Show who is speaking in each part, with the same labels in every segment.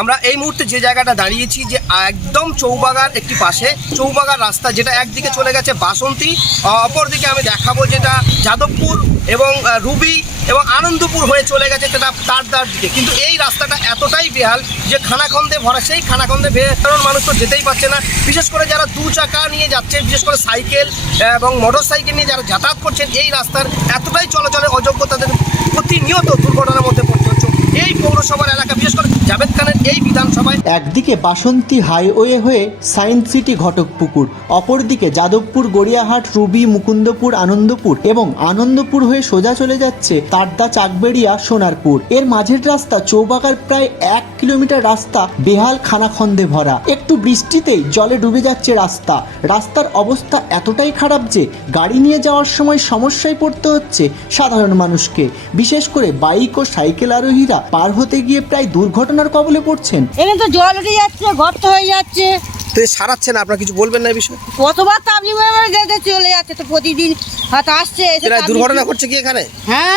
Speaker 1: আমরা এই মুহূর্তে যে জায়গাটা দাঁড়িয়েছি যে একদম চৌবাগার একটি পাশে, চৌবাগার রাস্তা যেটা একদিকে চলে গেছে বাসন্তী অপরদিকে আমি দেখাবো যেটা যাদবপুর এবং রুবি এবং আনন্দপুর হয়ে চলে গেছে সেটা তারদার দিকে। কিন্তু এই রাস্তাটা এতটাই বেহাল যে খানাখন্দে ভরা, সেই খানাখন্দে সাধারণ মানুষ তো যেতেই পারছে না। বিশেষ করে যারা দু চাকা নিয়ে যাচ্ছে, বিশেষ করে সাইকেল এবং মোটর সাইকেল নিয়ে যারা যাতায়াত করছেন, এই রাস্তার এতটাই চলাচলের অযোগ্য তাদের প্রতিনিয়ত দুর্ঘটনার মধ্যে পড়তে হচ্ছে। এই পৌরসভার এলাকা, বিশেষ করে জাভেদ খানের এই বিধানসভায়
Speaker 2: একদিকে বাসন্তী হাইওয়ে হয়ে সায়েন্স সিটি ঘটকপুকুর, অপরদিকে যাদবপুর গড়িয়াহাট, রুবি, মুকুন্দপুর, আনন্দপুর এবং আনন্দপুর হয়ে সোজা চলে যাচ্ছে তারদা, চাকবেড়িয়া, সোনারপুর। এর মাঝের রাস্তা চৌবাগার প্রায় এক কিলোমিটার রাস্তা বেহাল খানাখন্দে ভরা। একটু বৃষ্টিতেই জলে ডুবে যাচ্ছে রাস্তা। রাস্তার অবস্থা এতটাই খারাপ যে গাড়ি নিয়ে যাওয়ার সময় সমস্যায় পড়তে হচ্ছে সাধারণ মানুষকে। বিশেষ করে বাইক ও সাইকেল আরোহীরা পার হতে গিয়ে প্রায় দুর্ঘটনার কবলে পড়ছেন?
Speaker 3: এখানে তো জল উঠে যাচ্ছে গর্ত হয়ে যাচ্ছে।
Speaker 1: তো সারাচ্ছে না আপনারা কিছু বলবেন না এই বিষয়ে?
Speaker 3: কতবার তাবলি মেরে গেছে চলে যাচ্ছে তো প্রতিদিন হয়তো আসছে
Speaker 1: দুর্ঘটনা ঘটছে কি এখানে?
Speaker 3: হ্যাঁ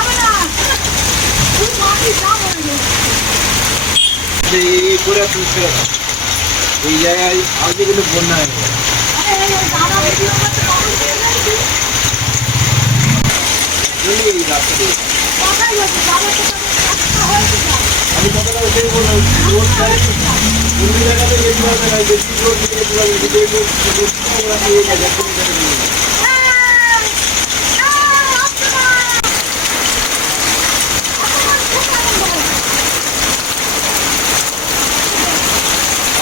Speaker 4: জায়গায় আগে কিন্তু বন্যা হয়ে গেছে। জন্যই এই রাস্তা দিয়ে। আমি কথাটা ওটাই বললাম, জায়গাতে যেতে হবে না, বেশি রোড যেতে হবে, কিন্তু এই রোড- রোডটা ওরা পেয়ে গেছে, একদম জায়গায় নিয়ে গেছে।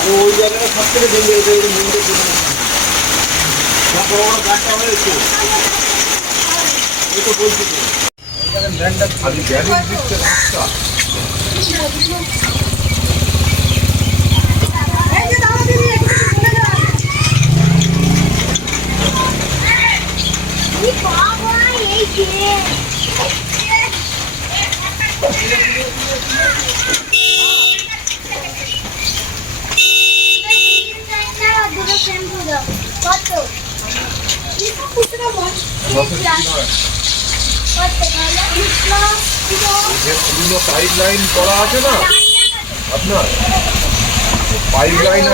Speaker 4: আমি ওই জায়গাটা সব থেকে দেখে এটা এটা মন্দির দোকানে সব বড় বড় গাছটা হয়েছে এই তো বলছি তো।
Speaker 5: খালি রাস্তা পাইপ লাইন করা আছে না? আপনার? Pipe line